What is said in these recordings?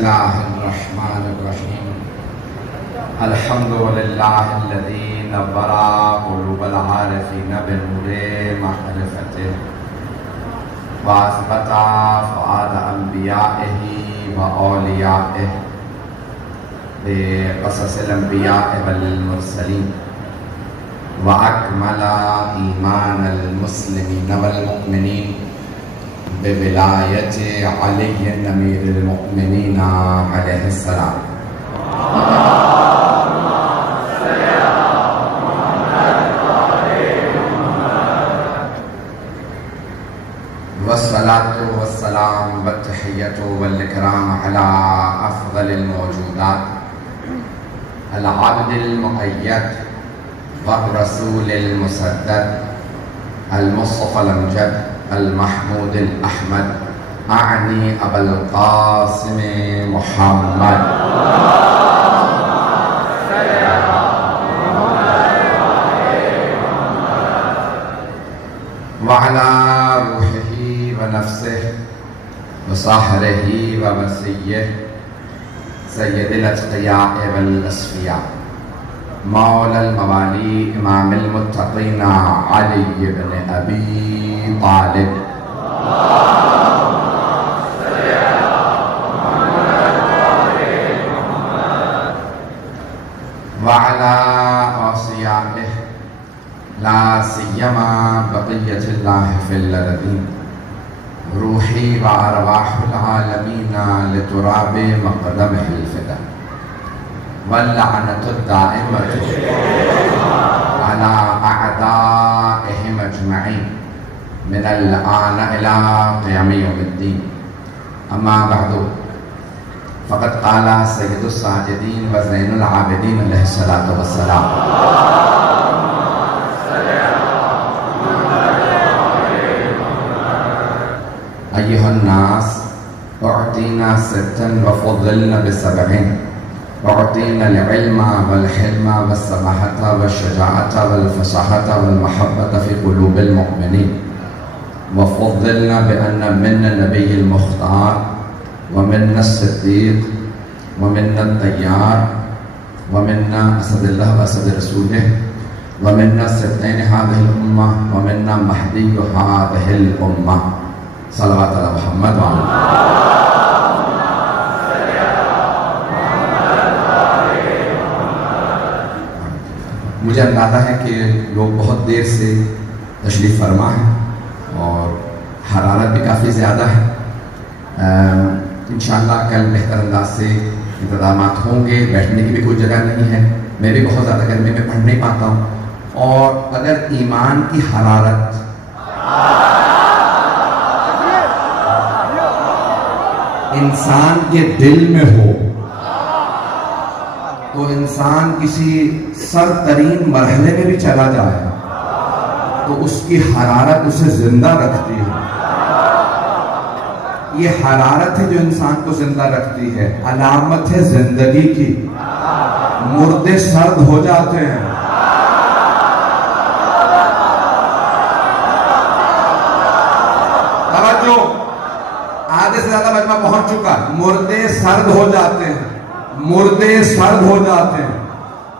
الله الرحمن الرحيم الحمد لله الذي نور قلوب العارفين بنور معرفته وأثبت فؤاد أنبيائه وأوليائه بقصص الأنبياء والمرسلين وأكمل إيمان المسلمين والمؤمنين بولاية علي أمير المؤمنين عليه السلام. والصلاة والسلام والتحية والإكرام على أفضل الموجودات العبد المؤيد والرسول المسدد المصطفى الأمجد المحمود الأحمد أعني أبا القاسم محمد وعلى روحه ونفسه وصهره ووصيه سيد الأتقياء والأصفياء مولى الموالي إمام المتقين علي بن أبي طالب وعلى أصيائه لا سيما بقية الله في الأرضين روحي وأرواح العالمين لتراب مقدمه الفدا واللعنة الدائمة على أعدائهم أجمعين من الآن إلى قيام يوم الدين. أما بعد فقد قال سيد الساجدين وزين العابدين عليه الصلاة والسلام أيها الناس أعطينا ستا وفضلنا بسبعين أعطينا العلم والحلم والسماحة والشجاعة والفصاحة والمحبة في قلوب المؤمنين وفضلنا بأن منا النبي المختار ومنا الصديق ومنا الطيار ومنا أسد الله وأسد رسوله ومنا سبتين هذه الأمة ومنا مهدي هذه الأمة صلوات على محمد وعلى مجھے اندازہ ہے کہ لوگ بہت دیر سے تشریف فرما ہیں اور حرارت بھی کافی زیادہ ہے. انشاءاللہ کل بہتر انداز سے انتظامات ہوں گے. بیٹھنے کی بھی کوئی جگہ نہیں ہے. میں بھی بہت زیادہ گرمی میں پڑھ نہیں پاتا ہوں. اور اگر ایمان کی حرارت انسان کے دل میں ہو تو انسان کسی سر ترین مرحلے میں بھی چلا جائے تو اس کی حرارت اسے زندہ رکھتی ہے. یہ حرارت ہے جو انسان کو زندہ رکھتی ہے. علامت ہے زندگی کی. مردے سرد ہو جاتے ہیں. توجہ, آدھے سے زیادہ مجمع پہنچ چکا. مردے سرد ہو جاتے ہیں. مردے سرد ہو جاتے ہیں.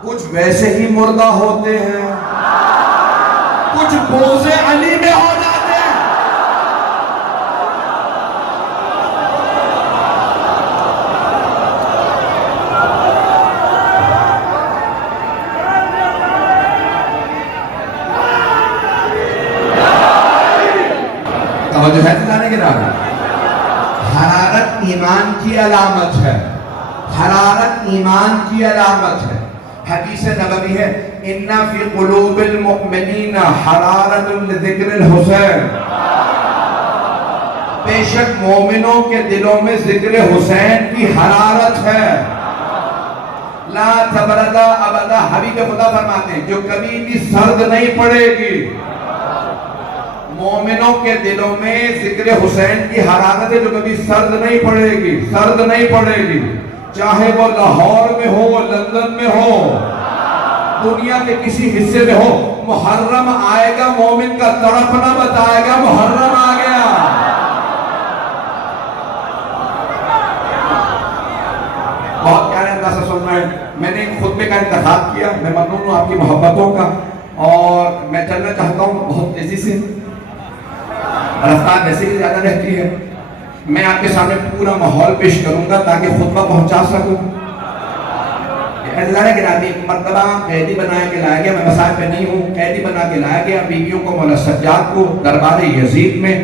کچھ ویسے ہی مردہ ہوتے ہیں, کچھ بوز علی میں ہو جاتے ہیں. توجہ ہے جانے کے بعد حرارت ایمان کی علامت ہے. حرارت ایمان کی علامت ہے. حدیث نبوی ہے ان فی قلوب المؤمنین حرارت لذکر الحسین. بے شک مومنوں کے دلوں میں ذکر حسین کی حرارت ہے. لا تبردا ابدا. حبیب خدا فرماتے ہیں جو کبھی بھی سرد نہیں پڑے گی. مومنوں کے دلوں میں ذکر حسین کی حرارت ہے جو کبھی سرد نہیں پڑے گی. سرد نہیں پڑے گی. چاہے وہ لاہور میں ہو, لندن میں ہو, دنیا کے کسی حصے میں ہو. محرم آئے گا, مومن کا تڑپنا بتائے گا محرم آ گیا. میں نے خطبے کا انتخاب کیا، میں ممنون ہوں آپ کی محبتوں کا، اور میں چلنا چاہتا ہوں بہت تیزی سے، رفتار ویسے ہی زیادہ رہتی ہے۔ میں آپ کے سامنے پورا ماحول پیش کروں گا تاکہ خطبہ پہنچا سکوں۔ عزیزان گرامی، ایک مرتبہ قیدی بنا کے لایا گیا، میں مساج پہ نہیں ہوں، قیدی بنا کے لایا گیا بیویوں کو، مولا سجاد کو، دربار یزید میں،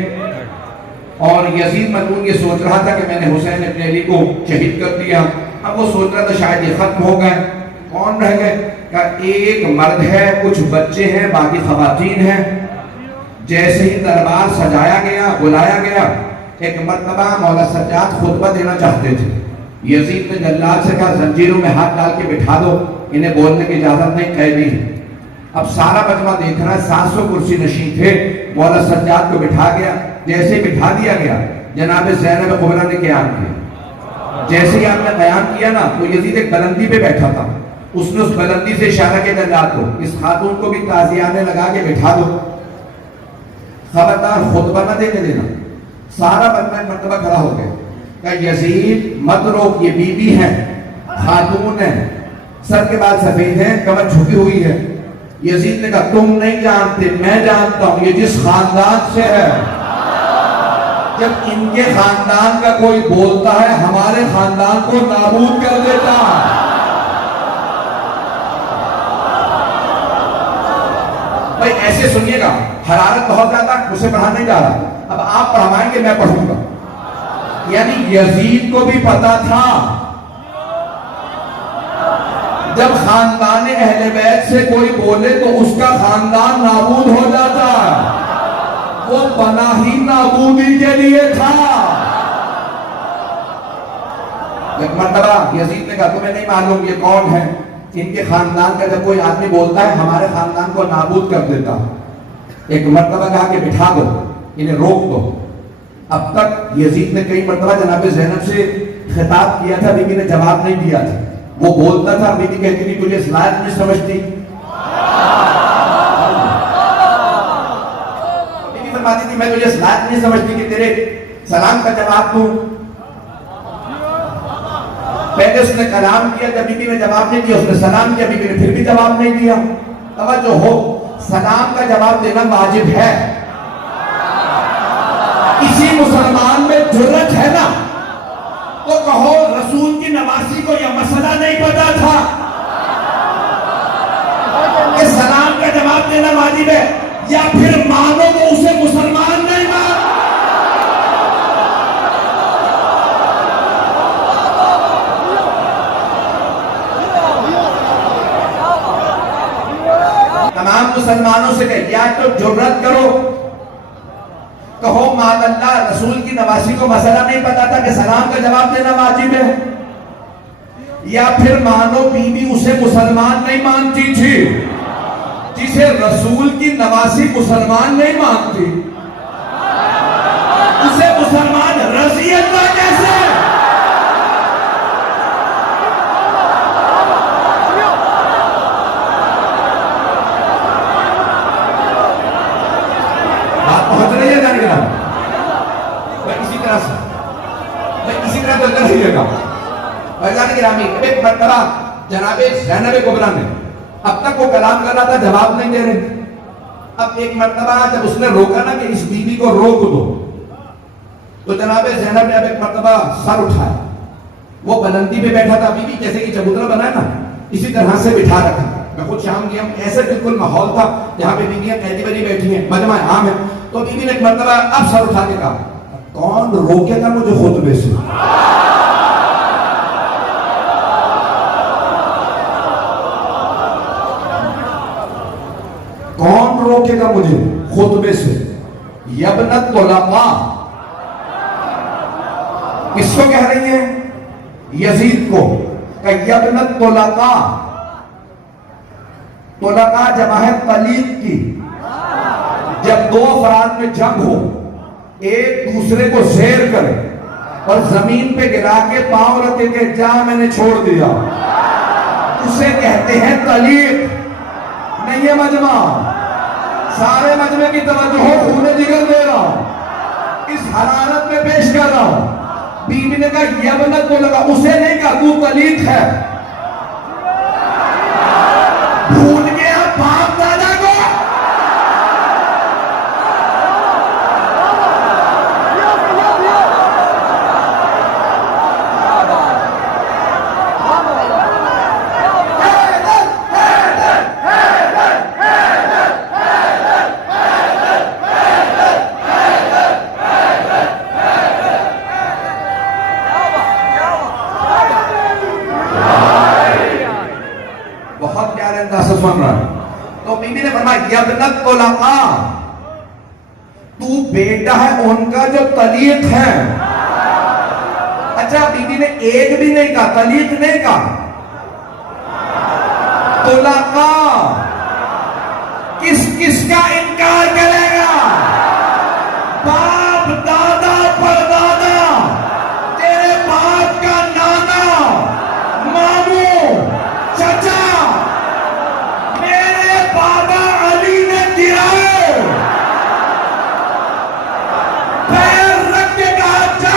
اور یزید ملعون یہ سوچ رہا تھا کہ میں نے حسین ابن علی کو شہید کر دیا۔ اب وہ سوچ رہا تھا شاید یہ ختم ہو گئے، کون رہ گئے؟ کہ ایک مرد ہے، کچھ بچے ہیں، باقی خواتین ہیں۔ جیسے ہی دربار سجایا گیا، بلایا گیا، ایک مرتبہ مولا سجاد خطبہ دینا چاہتے تھے۔ یزید نے جلاد سے کہا زنجیروں میں ہاتھ ڈال کے بٹھا دو، انہیں بولنے کی اجازت نہیں، قیدی ہے۔ اب سارا مجمع دیکھ رہا ہے، 700 کرسی نشین تھے، مولا سجاد کو بٹھا گیا۔ جیسے ہی بٹھا دیا گیا، جناب زینب کبریٰ نے قیام کیا۔ جیسے ہی آپ نے قیام کیا نا، تو یزید ایک بلندی پہ بیٹھا تھا، اس نے اس بلندی سے اشارہ کیا جلاد کو، اس خاتون کو بھی تازیانے لگا کے بٹھا دو، خبردار خطبہ نہ دینے دینا۔ سارا مرتبہ کھڑا ہو گیا کہ یزید مت روک، یہ بی بی ہیں، خاتون ہیں، سر کے بال سفید ہیں، کمر جھکی ہوئی ہے۔ یزید نے کہا تم نہیں جانتے، میں جانتا ہوں یہ جس خاندان سے ہے، جب ان کے خاندان کا کوئی بولتا ہے ہمارے خاندان کو نابود کر دیتا ہے۔ بھائی ایسے سنیے گا، حرارت بہت زیادہ، مجھ سے پڑھا نہیں جا رہا، اب آپ پڑھوائیں گے میں پڑھوں گا۔ یعنی یزید کو بھی پتا تھا جب خاندان اہل بیت سے کوئی بولے تو اس کا خاندان نابود ہو جاتا ہے، وہ بنا ہی نابودی کے لیے تھا۔ ایک مرتبہ یزید نے کہا تمہیں نہیں معلوم یہ کون ہے؟ ان کے خاندان کا جب کوئی آدمی بولتا ہے ہمارے خاندان کو نابود کر دیتا۔ ایک مرتبہ کہا کہ بٹھا دو، انہیں روک دو۔ اب تک یزید نے کئی مرتبہ جناب زینب سے خطاب کیا تھا، بی بی نے جواب نہیں دیا تھا۔ وہ بولتا تھا، بی بی کہتی تھی تجھے اس لائق نہیں سمجھتی، بی بی فرماتی تھی میں تجھے اس لائق نہیں سمجھتی کہ تیرے سلام کا جواب دوں۔ پہلے اس نے کلام کیا، جب بی بی نے جواب نہیں دیا، اس نے سلام کیا، بی بی نے پھر بھی جواب نہیں دیا۔ توجہ ہو، سلام کا جواب دینا واجب ہے۔ کسی مسلمان میں جرأت ہے نا تو کہو رسول کی نواسی کو یہ مسئلہ نہیں پتا تھا کہ سلام کا جواب دینا واجب ہے، یا پھر مانو وہ اسے مسلمان نہیں مان۔ تمام مسلمانوں سے کہ یا تو جرأت کرو، کہو ماد اللہ رسول کی نواسی کو مسئلہ نہیں پتا تھا کہ سلام کا جواب دینا واجب ہے، یا پھر مانو بی بی اسے مسلمان نہیں مانتی تھی، جسے رسول کی نواسی مسلمان نہیں مانتی، اسے مسلمان رضی اللہ کیسے؟ ایک مرتبہ جناب زینب کبریٰ نے، اب تک وہ کلام کر رہا تھا، جواب نہیں دے رہے۔ اب ایک مرتبہ جب اس نے روکا نا کہ اس بی بی کو روک دو، تو جناب زینب نے اب ایک مرتبہ سر اٹھایا، وہ بلندی پہ بیٹھا تھا، بی بی جیسے کہ چبوترا بنا ہے نا اسی طرح سے بٹھا رکھا۔ میں خود شام گیا، ایسے بالکل ماحول تھا جہاں پہ بیویاں قیدی بنی بیٹھی ہیں، مجمع عام ہے، تو بی بی نے ایک مرتبہ اب سر اٹھا کے کہا کون روکے گا مجھے خطبے سے؟ کون روکے گا مجھے خطبے سے؟ یبنت طلقاء، کس کو کہہ رہی ہیں؟ یزید کو، کہ یبنت طلقاء، طلقاء جمع ہے طلیق کی۔ جب دو افراد میں جنگ ہو، ایک دوسرے کو زیر کرے اور زمین پہ گرا کے پاؤں رکھے کہ جا میں نے چھوڑ دیا، اسے کہتے ہیں طلیق۔ نہیں ہے مجمع، سارے مجمع کی توجہ ہو، خون جگر دے رہا ہوں، اس حرارت میں پیش کر رہا ہوں۔ بیوی نے کہا یبنت کو لگا، اسے نہیں کہا تو طلیق ہے، یبنت طلقاء، تو بیٹا ہے ان کا جو طلیق ہے. اچھا بی بی نے ایک بھی نہیں کہا، طلیق نہیں کہا، طلقاء. کس کس کا انکار کرے گا؟ باپ، دادا، پردادا، تیرے باپ کا نانا، ماموں، چچا. میرے بابا علی نے دیا ہے، پیر رکھ کے کہا جا.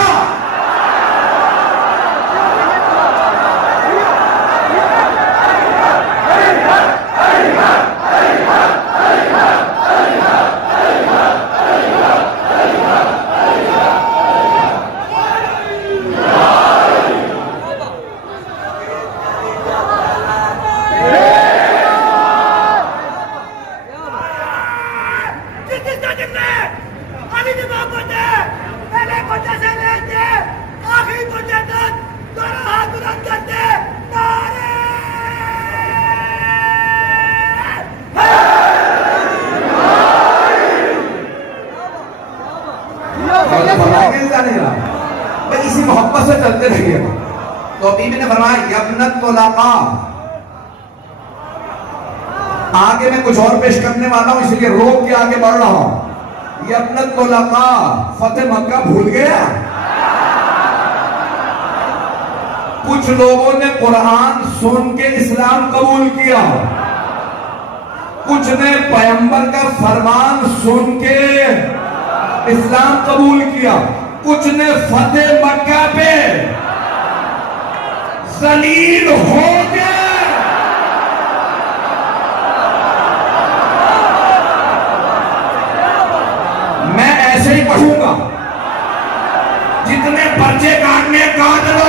اسی محبت سے چلتے رہیے. تو بیوی نے فرمایا یبنت طلقاء. آگے میں کچھ اور پیش کرنے والا ہوں، اس لیے روک کے آگے بڑھ رہا ہوں. یبنت طلقاء، فتح مکہ بھول گیا؟ کچھ لوگوں نے قرآن سن کے اسلام قبول کیا، کچھ نے پیغمبر کا فرمان سن کے اسلام قبول کیا، کچھ نے فتح مکہ پہ ذلیل ہو گئے. میں ایسے ہی پڑھوں گا، جتنے پرچے کاٹنے کاٹ لو.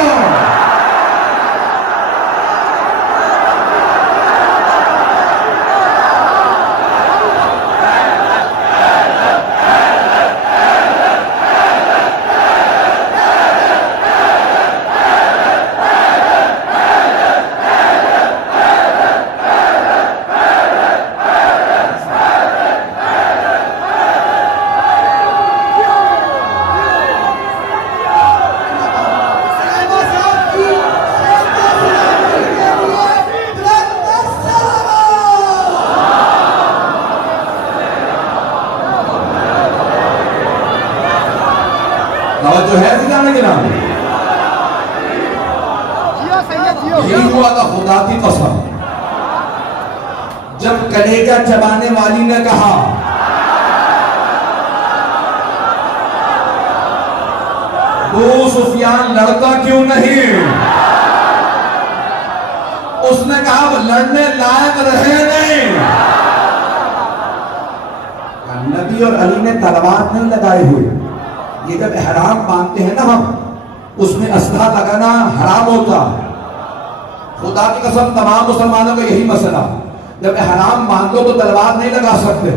جو ہے جانے کے نام یہی ہوا تھا. خدا کی قسم جب کلیجہ چبانے والی نے کہا ابو سفیان لڑتا کیوں نہیں، اس نے کہا وہ لڑنے لائق رہے نہیں. نبی اور علی نے تلوار نہیں لگائی ہوئی. یہ جب احرام باندھتے ہیں نا ہم، اس میں اسلحہ لگانا حرام ہوتا. خدا کی قسم تمام مسلمانوں کا یہی مسئلہ، جب احرام باندھو تو تلوار نہیں لگا سکتے،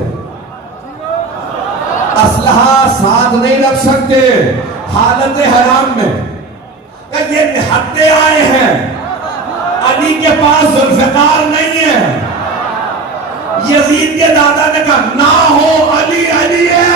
اسلحہ ساتھ نہیں رکھ سکتے حالت حرام میں. کہ یہ نہتے آئے ہیں، علی کے پاس ذوالفقار نہیں ہے. یزید کے دادا نے کہا نہ ہو، علی علی ہے.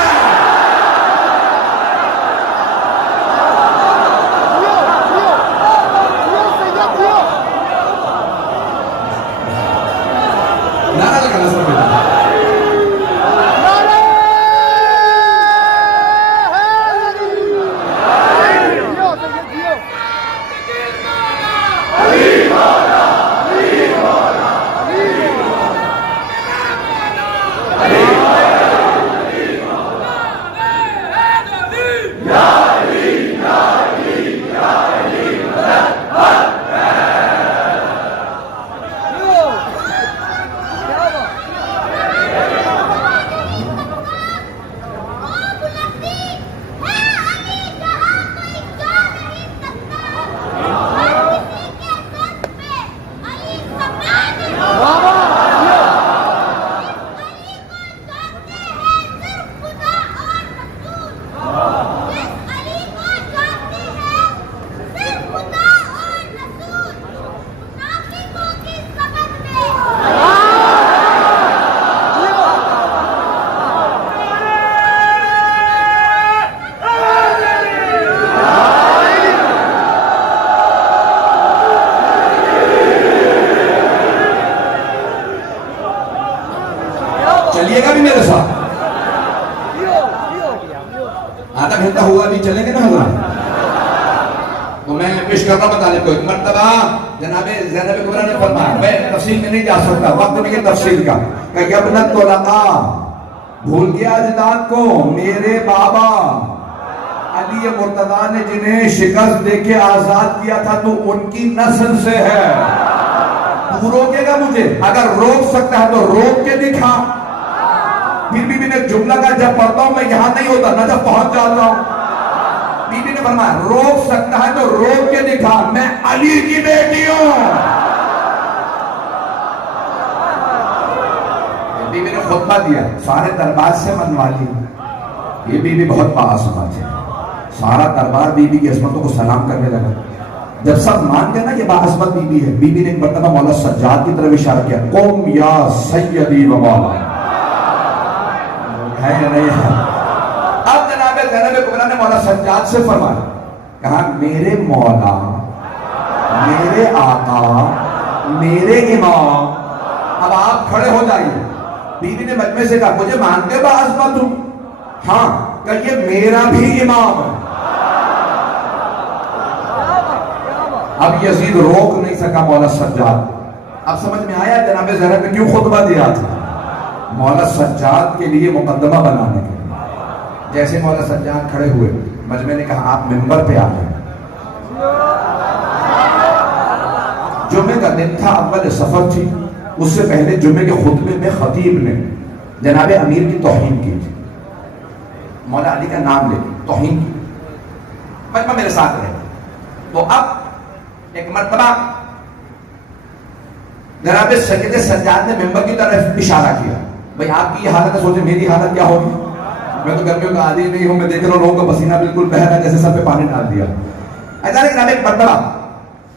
آدھا گھنٹہ ہوا بھی چلیں گے نا حضرات. تو میں پیش کر رہا ہوں بتانے کو. ایک مرتبہ جناب زینب کبریٰ نے فرمایا, میں تفصیل میں نہیں جا سکتا, وقت نہیں ہے تفصیل کا, کہ ابنت طلقاء, بھول گیا اجداد کو, میرے بابا علی مرتضیٰ نے جنہیں شکست دے کے آزاد کیا تھا تو ان کی نسل سے ہے. تو روکے گا مجھے؟ اگر روک سکتا ہے تو روک کے دکھا. پھر بی بی نے جملہ کا جب پڑھتا ہوں میں یہاں نہیں ہوتا, نہ جب پہنچ جاتا ہوں. بی بی نے فرمایا روک سکتا ہے تو روک کے دکھا, میں علی کی بیٹی ہوں. بی بی نے خطبہ دیا, سارے دربار سے منوا لی. یہ بی بی بہت باعثمت ہے. سارا دربار بی بی کی عظمتوں کو سلام کرنے لگا. جب سب مان گئے نا یہ باعظمت بی بی ہے, بی بی نے ایک مرتبہ مولا سجاد کی طرف اشارہ کیا, قم یا سیدی و مولا. ہے یا نہیں ہے؟ اب جناب زینب کبریٰ نے مولا سجاد سے فرمایا, کہا میرے مولا, میرے آقا, میرے امام, اب آپ کھڑے ہو جائیے. بی بی نے مجمع سے کہا مجھے مانتے باعظمت ہوں؟ ہاں. کہ یہ میرا بھی امام ہے. اب یزید روک نہیں سکا مولا سجاد. اب سمجھ میں آیا جناب زینب نے کیوں خطبہ دیا تھا؟ مولا سجاد کے لیے مقدمہ بنانے کے لیے. جیسے مولا سجاد کھڑے ہوئے, مجمع نے کہا آپ منبر پہ آ جائیں. جمعے کا دن تھا, اول سفر تھی. اس سے پہلے جمعے کے خطبے میں خطیب نے جناب امیر کی توہین کی تھی, مولا علی کا نام لے توہین کی. مجمع میرے ساتھ رہے. تو اب ایک مرتبہ جناب سید سجاد نے ممبر کی طرف اشارہ کیا, بھئی آپ کی یہ حالت ہے, سوچیں میری حالت کیا ہوگی. میں تو گرمیوں کا عادی نہیں ہوں, میں دیکھ رہا ہوں لوگوں کا پسینہ بالکل بہہ رہا ہے جیسے سب پہ پانی ڈال دیا. ایسا جناب ایک مرتبہ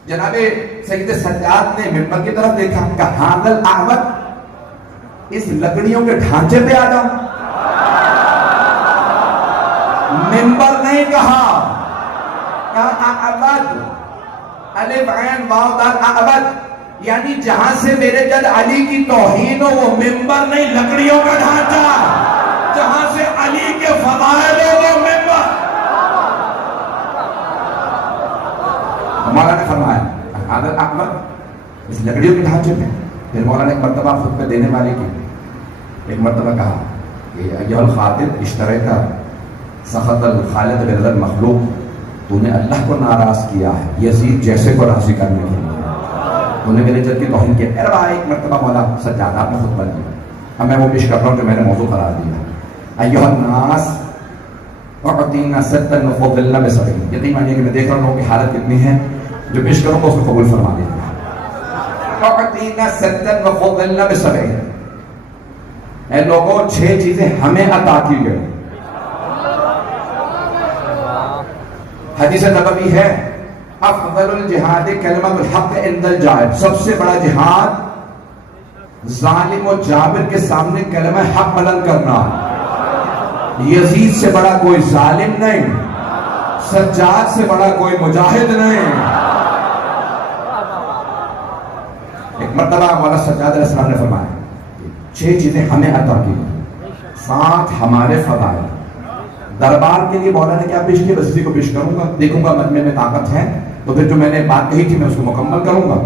جناب سید سجاد نے ممبر کی طرف دیکھا, کہا حاضل احمد, اس لکڑیوں کے ڈھانچے پہ آ جاؤں. ممبر نہیں کہا, کہا احمد, الف عین واو دال احمد, یعنی جہاں سے میرے جد علی کی توہین ہو وہ ممبر نہیں لکڑیوں کا ڈھانچہ, جہاں سے علی کے فضائل ہو وہ ممبر. مولانا نے فرمایا حضرت احمد اس لکڑیوں کے ڈھانچے پہ. پھر مولانا نے ایک مرتبہ خطبہ دینے والے کی ایک مرتبہ کہا کہ ایھا الخاطب اشتریت سخط الخالق برضا المخلوق, تو نے اللہ کو ناراض کیا ہے یزید جیسے کو راضی کرنے کے لیے, تو نے میرے جد کی توہین کیا. اے ربا, ایک مرتبہ مولا سجاد آپ نے خطبہ دیا, اب میں وہ پیش کر رہا ہوں جو میں نے موضوع قرار دیا. ایھا الناس اعطینا ستا وفضلنا بسبعین. یقین مانیے کہ میں دیکھ رہا ہوں لوگوں کی حالت کتنی ہے, جو پیش کروں گا اس کو قبول فرما دیجیے. اعطینا ستا وفضلنا بسبعین. اے لوگوں 6 چیزیں ہمیں عطا کی گئی. حدیث نبوی ہے, افضل الجہاد کلمۃ الحق عند الجاہل. سب سے بڑا جہاد ظالم و جابر کے سامنے کلمہ حق بلند کرنا. یزید سے بڑا کوئی ظالم نہیں, سجاد سے بڑا کوئی مجاہد نہیں. ایک مرتبہ مولا سجاد علیہ السلام نے فرمایا 6 چیزیں ہمیں عطا کی, 7 ہمارے فضائل. دربار کے لیے مولا نے کیا پیش کیا, بس اسی کو پیش کروں گا, دیکھوں گا مجمع میں طاقت ہے تو پھر جو میں نے بات کہی تھی میں اس کو مکمل کروں گا.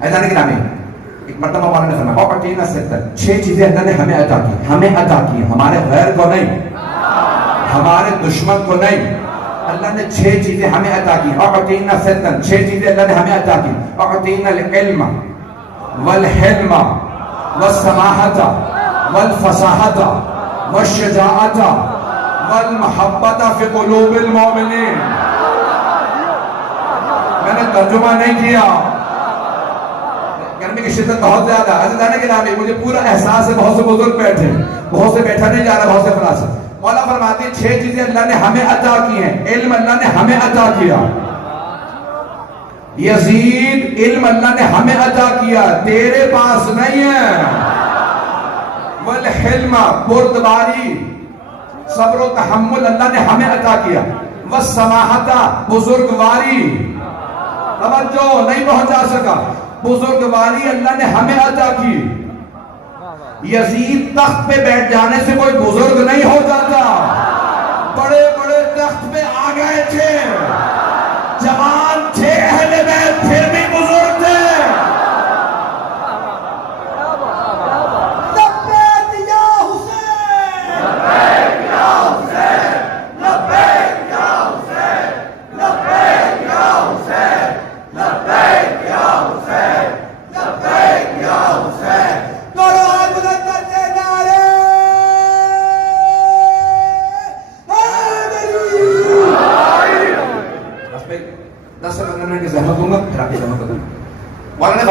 ایسا نہیں کہ نہیں. ایک مرتبہ مولا نے فرمایا اعطینا ستا, 6 چیزیں اللہ نے ہمیں عطا کی, ہمیں عطا کی, ہمارے غیر کو نہیں, ہمارے دشمن کو نہیں. اللہ نے 6 چیزیں ہمیں عطا کی. اعطینا ستا, 6 چیزیں اللہ نے ہمیں عطا کی. اعطینا العلم والحلم والسماحت والفصاحت والشجاعت والمحبت فی قلوب المؤمنین. میں نے ترجمہ نہیں کیا, گرمی کی شدت بہت زیادہ ہے. عزیزان گرامی, مجھے پورا احساس ہے بہت سے بزرگ بیٹھے, بہت سے بیٹھا نہیں جا رہا, بہت سے فراس. مولا فرماتے ہیں 6 چیزیں اللہ نے ہمیں عطا کی ہیں. علم اللہ نے ہمیں عطا کیا. یزید علم اللہ نے ہمیں عطا کیا, تیرے پاس نہیں ہے. والحلم بردباری, صبر و تحمل اللہ نے ہمیں عطا کیا. والسماحت بزرگواری, توجہ نہیں پہنچا سکا, بزرگواری اللہ نے ہمیں عطا کی. یزید تخت پہ بیٹھ جانے سے کوئی بزرگ نہیں ہو جاتا, بڑے بڑے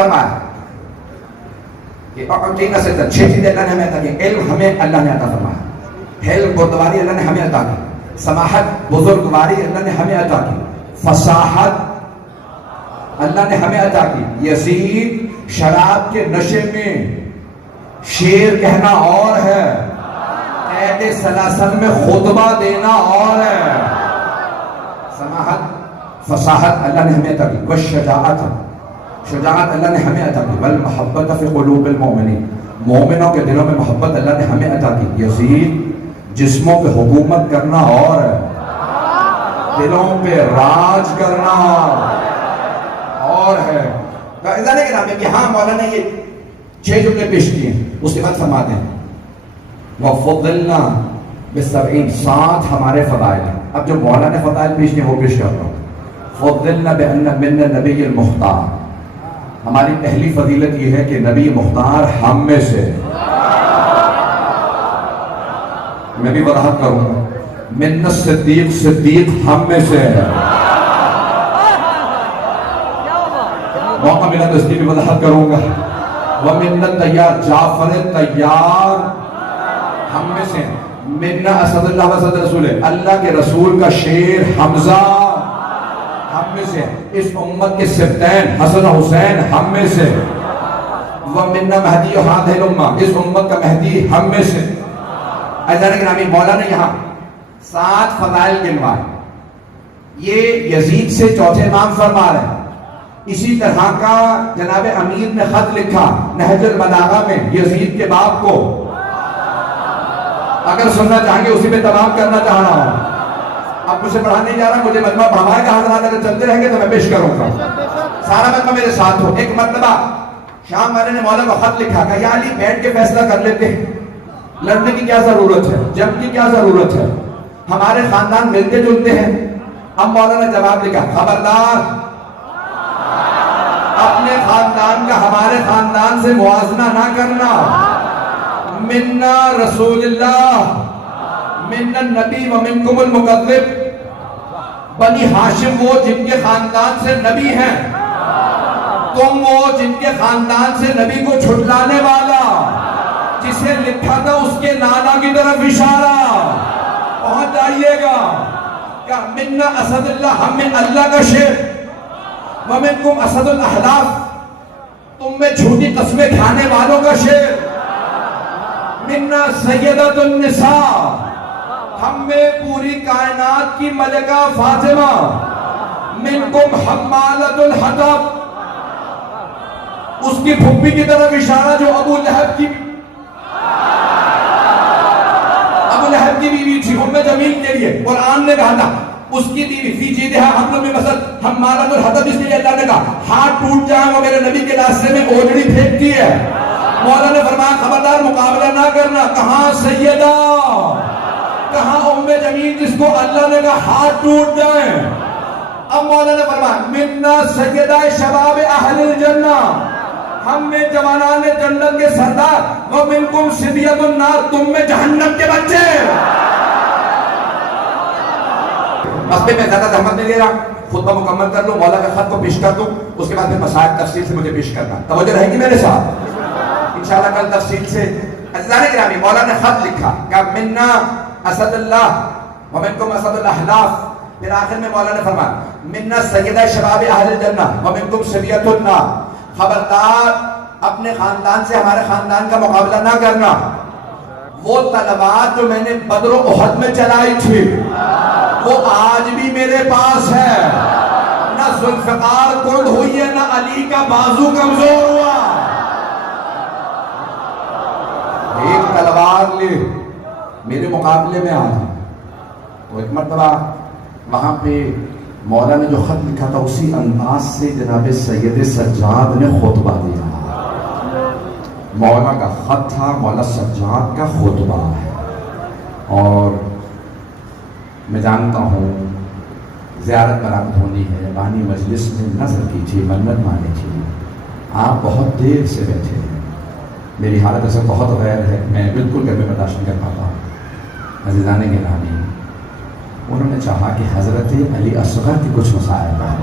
فرمایا کہ اعطینا سے 6 چیزیں اللہ نے ہمیں عطا کی. علم ہمیں اللہ نے عطا فرمایا, حلم بردباری اللہ نے ہمیں عطا کی, سماحت بزرگواری اللہ نے ہمیں عطا کی, فصاحت اللہ نے ہمیں عطا کی. یزید شراب کے نشے میں شعر کہنا اور ہے, قید سلاسل میں خطبہ دینا اور ہے. سماحت فصاحت اللہ نے ہمیں عطا کی. والشجاعت شجاعت اللہ نے ہمیں عطا کی. والمحبت فی قلوب المؤمنین مومنوں کے دلوں میں محبت اللہ نے ہمیں عطا کی. یزید جسموں پہ حکومت کرنا اور ہے, دلوں پہ راج کرنا اور ہے. ادارے کے نام ہے کہ ہاں مولانا یہ 6 جملے پیش کیے ہیں, اس کے بعد فرماتے ہیں وَفُضِّلْنَا بِالسَّبْعِينَ 7 ہمارے فضائل ہیں. اب جو مولانا نے فضائل پیش کیے وہ پیش کرتا ہوں. فُضِّلْنَا بِأَنَّ مِنَّ النَّبِيِّ الْمُخْتَارِ ہماری پہلی فضیلت یہ ہے کہ نبی مختار ہم میں سے. میں بھی وضاحت کروں گا. مِنَّ الصِّدِّيقِ صدیق ہم میں سے ہے. موقع ملا تو اس کی بھی وضاحت کروں گا. وَمِنَّ الطَّيَّارِ جعفر طیار ہم میں سے. مِنَّ اسد اللہ و اسد رسول اللہ کے رسول کا شیر حمزہ ہم میں سے. اس امت کے سبتین حسن و حسین ہم میں سے. وَمِنَّ مہدی هَذِهِ الْأُمَّةِ اس امت کا مہدی ہم میں سے. اجازت کے نامی مولا نے یہاں 7 فضائل گنوائے. یہ یزید سے چوتھے امام فرما رہے ہیں. اسی طرح کا جناب امیر نے خط لکھا نہج البلاغہ میں یزید کے باپ کو. اگر سننا چاہیں گے اسی پہ تمام کرنا چاہ رہا ہوں. اب مجھے پڑھانے نہیں جا رہا, مجھے مجمع پڑھوائے گا حضرات, اگر چلتے رہیں گے تو میں پیش کروں گا. سارا مجمع میرے ساتھ ہو. ایک مرتبہ شام والے نے مولا کو خط لکھا کہ یا علی بیٹھ کے فیصلہ کر لیتے ہیں, لڑنے کی کیا ضرورت ہے, جنگ کی کیا ضرورت ہے, ہمارے خاندان ملتے جلتے ہیں. اب مولا نے جواب لکھا خبردار اپنے خاندان کا ہمارے خاندان سے موازنہ نہ کرنا. منا رسول اللہ من النبی ومنکم المکذب. بنی ہاشم وہ جن کے خاندان سے نبی ہیں, تم وہ جن کے خاندان سے نبی کو چھٹلانے والا. جسے لکھا تھا اس کے نانا کی طرف اشارہ, پہنچ جائیے گا. کہ منا اسد اللہ ہم میں اللہ کا شیر, ومنکم اسد الاحلاف تم میں جھوٹی قسمیں کھانے والوں کا شیر. منا سیدۃ النساء ہم میں پوری کائنات کی ملکہ فاطمہ. منکم حمالۃ الحطب اس کی پھپھی کی طرف اشارہ جو ابو لہب کی بیوی تھی ام جمیل کے لیے قرآن نے کہا تھا اس کی بیوی فی جیدہا حبل من مسد حمالۃ الحطب. اس لیے اللہ نے کہا ہاتھ ٹوٹ جائے وہ میرے نبی کے راستے میں اوجڑی پھینکتی ہے. مولا نے فرمایا خبردار مقابلہ نہ کرنا. کہاں سیدہ, کہاں ام جمیل جس کو اللہ نے کہا ہاتھ ٹوٹ جائے. اب مولا نے فرمایا منا سیدہ شباب اہل الجنہ ہم میں جوانان جنت کے سردار. ومنکم صبیۃ النار تم میں جہنم کے بچے. بس میں زیادہ زحمت نہیں لے رہا, خطبہ مکمل کر لوں, مولا کے خط کو پیش کر دوں, اس کے بعد پھر مسائل تفصیل سے مجھے پیش کرنا. توجہ رہے گی میرے ساتھ انشاءاللہ کل تفصیل سے. عزیزان گرامی مولا نے خط لکھا کہ منا اسد اللہ ومنکم اسد الاحلاف. پھر آخر میں مولا نے فرمایا منا سیدہ شباب اہل الجنہ ومنکم صبیۃ النار. خبردار اپنے خاندان سے ہمارے خاندان کا مقابلہ نہ کرنا. وہ تلوار جو میں نے بدر و احد میں چلائی تھی وہ آج بھی میرے پاس ہے. نہ ذوالفقار کند ہوئی ہے, نہ علی کا بازو کمزور ہوا. ایک تلوار لے میرے مقابلے میں آ جائے. تو ایک مرتبہ وہاں پہ مولا نے جو خط لکھا تھا اسی انداز سے جناب سید سجاد نے خطبہ دیا. مولا کا خط تھا, مولا سجاد کا خطبہ ہے. اور میں جانتا ہوں زیارت برآمد ہونی ہے, بانی مجلس میں نظر کی تھی, منت مانی تھی, آپ بہت دیر سے بیٹھے ہیں. میری حالت ایسا بہت غیر ہے, میں بالکل گھر میں برداشت نہیں کر پاتا ہوں. عزیزان گرامی انہوں نے چاہا کہ حضرت علی اصغر کے کچھ مسائل ہیں.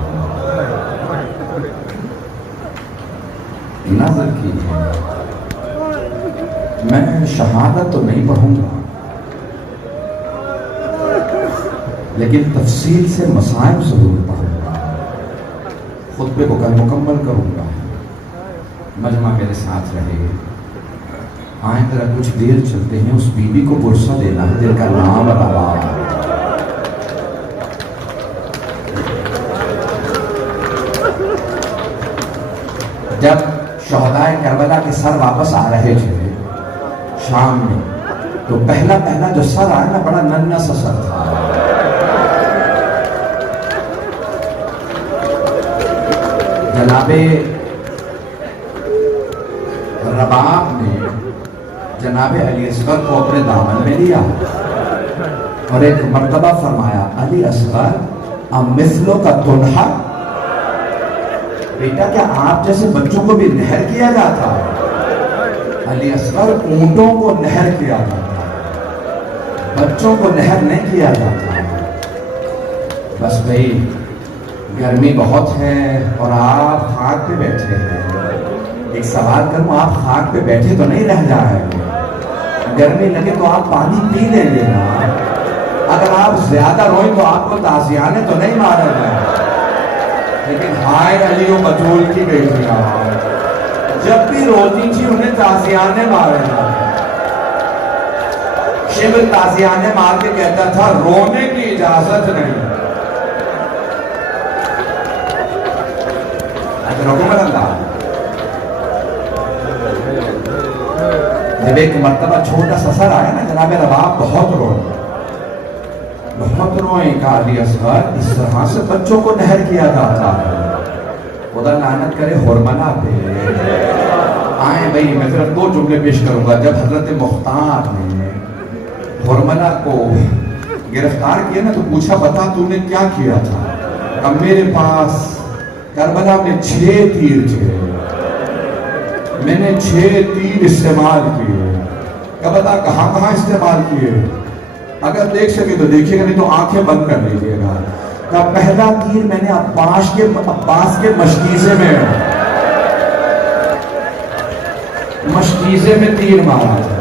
نظر کی ہے. میں شہادت تو نہیں پڑھوں گا لیکن تفصیل سے مصائب ضرور پڑھوں گا. خطبے کو کل مکمل کروں گا. مجمع میرے ساتھ رہے. آئیں ذرا کچھ دیر چلتے ہیں. اس بیوی کو پرسہ دینا ہے جن کا نام روا. جب شہدائے کربلا کے سر واپس آ رہے تھے شام میں تو پہلا جو سر آیا نا بڑا ننھا سا سر تھا. جناب رباب نے جناب علی اصغر کو اپنے دامن میں لیا اور ایک مرتبہ فرمایا علی اصغر امثلو کا تنہا. بیٹا کیا آپ جیسے بچوں کو بھی نہر کیا جاتا ہے؟ علی اصغر اونٹوں کو نہر کیا جاتا ہے, بچوں کو نہر نہیں کیا جاتا. بس بھائی گرمی بہت ہے اور آپ خاک پہ بیٹھے ہیں. ایک سوال کروں, آپ خاک پہ بیٹھے تو نہیں رہ جائیں گے؟ گرمی لگے تو آپ پانی پی لیں گے نا. اگر آپ زیادہ روئیں تو آپ کو تازیانے تو نہیں مارے گئے. لیکن ہائے علی و بطول کی بیٹیاں جب بھی روتی تھی انہیں تازیانے مارے جاتے. شیخ تازیانے مار کے کہتا تھا رونے کی اجازت نہیں. حکومت اللہ جب ایک مرتبہ چھوٹا سا سر آیا نا جناب رباب بہت روئیں کہ علی اصغر اس طرح سے بچوں کو نہر کیا جاتا ہے. خدا لعنت کرے حرملہ پہ. آئیں بھائی میں صرف 2 جملے پیش کروں گا. جب حضرت مختار نے حرملہ کو گرفتار کیا نا تو پوچھا بتا تو نے کیا کیا تھا؟ اب میرے پاس کربلا میں 6 تیر تھے, میں نے 6 تیر استعمال کیے. کیا بتا کہاں استعمال کیے؟ اگر دیکھ سکے تو دیکھیے گا نہیں تو آنکھیں بند کر لیجیے گا. کہ پہلا تیر میں نے عباس کے مشکیزے میں تیر مارا تھا.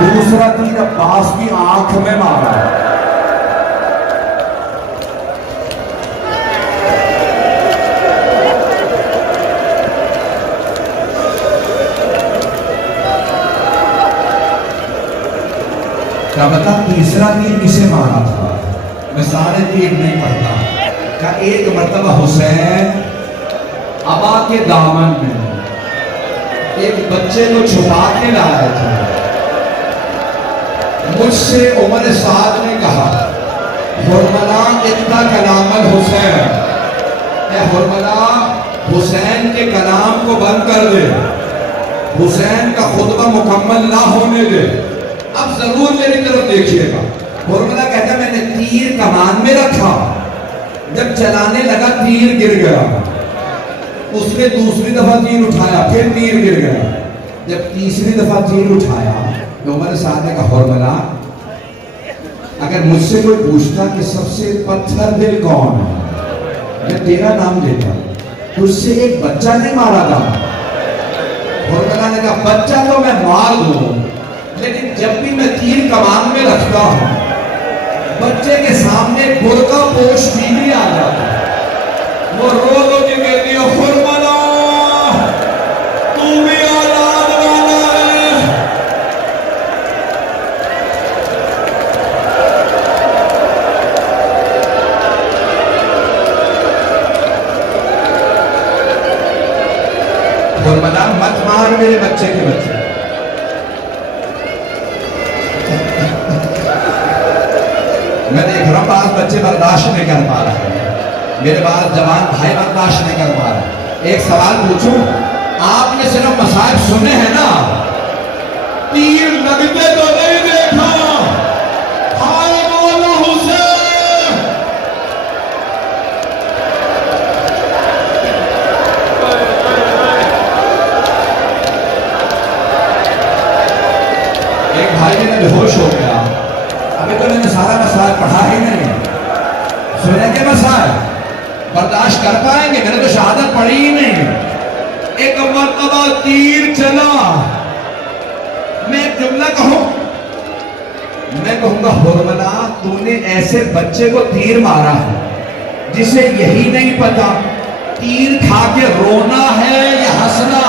دوسرا تیر عباس کی آنکھ میں مارا. کیا بتا تیسرا تیر کسے مارا تھا؟ میں سارے تیر نہیں پڑھتا. کہ ایک مرتبہ حسین ابا کے دامن میں ایک بچے کو چھپا کے لائے تھے. مجھ سے عمر سعد نے کہا حرملہ اتنا کلام الحسین, اے حرملہ حسین کے کلام کو بند کر دے, حسین کا خطبہ مکمل نہ ہونے دے. اب ضرور میری طرف دیکھیے گا. حرملہ کہتا ہے میں نے تیر کمان میں رکھا, جب چلانے لگا تیر گر گیا. اس نے دوسری دفعہ تیر اٹھایا, پھر تیر گر گیا. جب تیسری دفعہ تیر اٹھایا تو عمر سعد نے کہا حرملہ اگر مجھ سے کوئی پوچھتا کہ سب سے پتھر دل کون ہے میں تیرا نام لیتا, تجھ سے ایک بچہ نہیں مارا تھا. حرملہ نے کہا بچہ تو میں مار دوں لیکن جب بھی میں تیر کمان میں رکھتا ہوں بچے کے سامنے برقع پوش بیوی آ جاتا ہے. وہ رو کے کہتی ہے حرملہ تو بھی اولاد والا ہے. حرملہ مت مار میرے بچے کے بچے. میں دیکھ رہا ہوں بعض بچے برداشت نہیں کر پا رہے ہیں, میرے بعض جوان بھائی برداشت نہیں کر پا رہے. ایک سوال پوچھوں, آپ نے صرف مصائب سنے ہیں نا, تیر لگتے تو نہیں دیکھا. ہائے مولا حسین. ایک بھائی میرا بے ہوش ہو گیا. ابھی تو میں نے سارا مسائل پڑھا ہی نہیں. سنے کے مسائل برداشت کر پائیں گے؟ میں نے تو شہادت پڑھی ہی نہیں. ایک مرتبہ تیر چلا. میں ایک جملہ کہوں, میں کہوں گا حرملا تو نے ایسے بچے کو تیر مارا ہے جسے یہی نہیں پتا تیر کھا کے رونا ہے یا ہنسنا.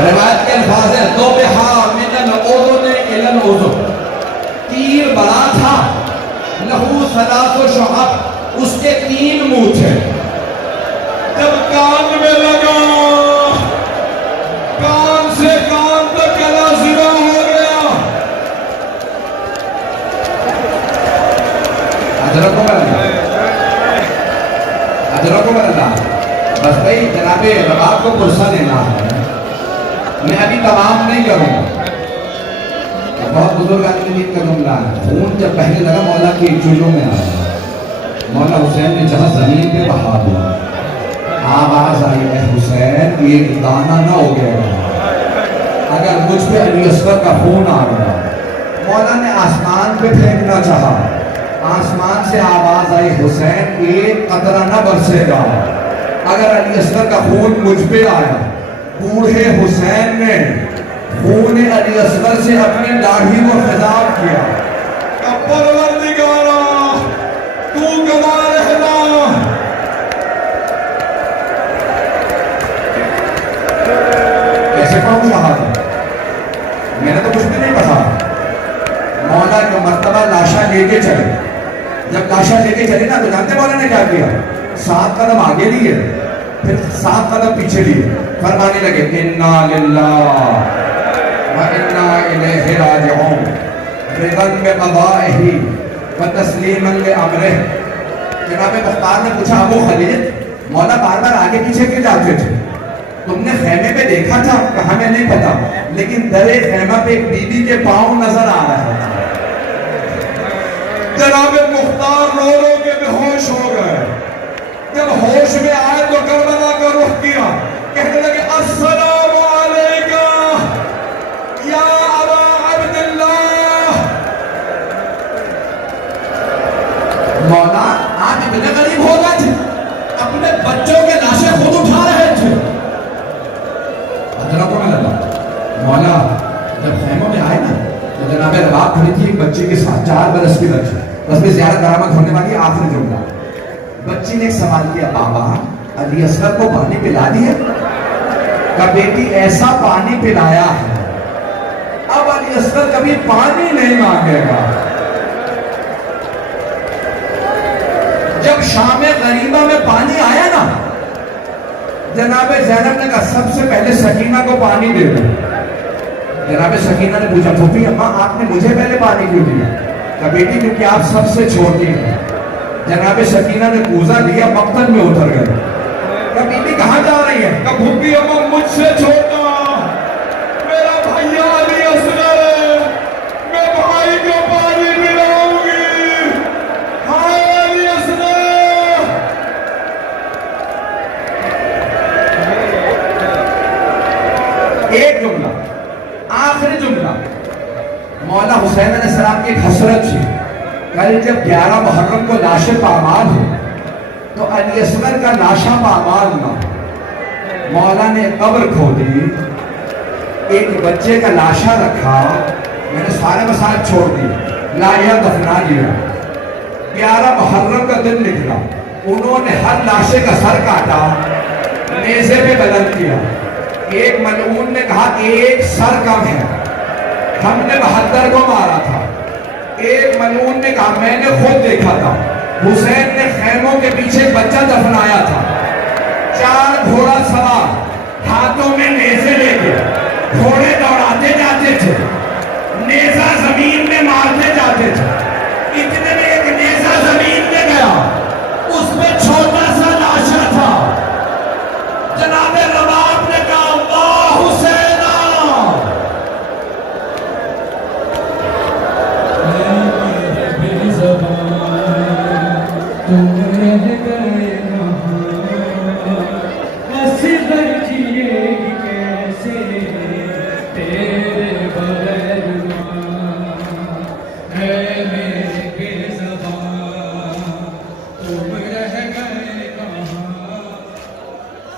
روایت کے الفاظ ہے دو بہا من الاذن الی الاذن. تیر بڑا تھا, لہو ثلاث شعب, اس کے 3 منہ تھے. جب کان میں لگا, کان سے کان تک گلا زبا ہو گیا. اجرکم اللہ. بس بھائی جناب رباب کو پرسہ دینا ہے, میں ابھی تمام نہیں کروں گا. بہت بزرگ آدمی کا جملہ ہے, خون جب پہلے لگا مولا کی چولوں میں آیا, مولا حسین نے جہاں زمین پہ بہا دیا, آواز آئی اے حسین ایک دانہ نہ ہو گیا اگر مجھ پہ علی اصغر کا خون آ گیا. مولا نے آسمان پہ پھینکنا چاہا, آسمان سے آواز آئی حسین ایک قطرہ نہ برسے گا اگر علی اصغر کا خون مجھ پہ آیا. بوڑھے حسین نے خون علی اصغر سے اپنی داڑھی کو خضاب کیا. پروردگارا تو گواہ رہنا, ایسے کون شہادت, میں نے تو کچھ بھی نہیں پڑھا. مولا جو مرتبہ لاشا لے کے چلے, جب لاشا لے کے چلے نا تو جانتے مولا نے کیا کیا, 7 قدم آگے لیے پھر 7 قدم پیچھے لیے, فرمانے لگے انا للہ و انا الیہ راجعون رضا بقضائہ و تسلیما لامرہ. جناب مختار نے پوچھا ابو خلیل مولا بار بار آگے پیچھے کیوں جاتے تھے, تم نے خیمے پہ دیکھا تھا؟ کہاں میں نہیں پتا, لیکن درے خیمہ پہ ایک بی بی کے پاؤں نظر آ رہا تھا. جناب مختار رو رو کے بے ہوش ہو گئے. جب ہوش میں آئے تو کربلا کا رخ کیا, کہنے لگے السلام علیکہ یا ابا عبداللہ. مولا آپ اتنے غریب ہو گئے تھے, اپنے بچوں کے لاشیں خود اٹھا رہے تھے. مولا جب خیموں میں آئے نا تو جناب رباب کھڑی تھی ایک بچے کے ساتھ, 4 برس کی بچی, بس میں زیارت درآمد ہونے والی آخری جملہ. بچی نے ایک سوال کیا, بابا علی اصغر کو پانی پلا دیا؟ کہ بیٹی ایسا پانی پلایا ہے اب علی اصغر کبھی پانی نہیں مانگے گا. جب شام غریبہ میں پانی آیا نا, جناب زینب نے کہا سب سے پہلے سکینہ کو پانی دے دو. جناب سکینہ نے پوچھا پھوپھی اماں آپ نے مجھے پہلے پانی کیوں دیا؟ کہا بیٹی کیونکہ آپ سب سے چھوٹی ہیں. جناب سکینہ نے کوزہ لیا, مقتل میں اتر گئے. کہا بیٹی کہاں جا رہی ہے؟ کہا پھوپھی اماں مجھ سے چھوٹا میرا بھائیا علی اصغر ہے, میں بھائی کو پانی پلاؤں گی. ہائے علی اصغر. ایک جملہ, آخری جملہ. مولا حسین علیہ السلام کی ایک حسرت تھی, کل جب 11 محرم کو لاشیں پامال ہو تو علی اصغر کا لاشا پامال نہ. مولا نے قبر کھودی, ایک بچے کا لاشا رکھا, میں نے سارے مسائل چھوڑ دی, لایا دفنا دیا. 11 محرم کا دن نکلا, انہوں نے ہر لاشے کا سر کاٹا, نیزے پہ بلند کیا. ایک ملعون نے کہا ایک سر کم ہے, ہم نے 72 کو مارا تھا. ایک ملعون نے کہا میں نے خود دیکھا تھا, حسین نے خیموں کے پیچھے بچہ دفنایا تھا. 4 گھوڑا سوار ہاتھوں میں نیزے لے کے گھوڑے دوڑاتے جاتے تھے, نیزہ زمین میں مارتے جاتے تھے. اتنے میں ایک نیزہ زمین میں گیا, اس میں چھوٹا سا لاشا تھا. جناب رباب نے کہا اللہ حسینہ.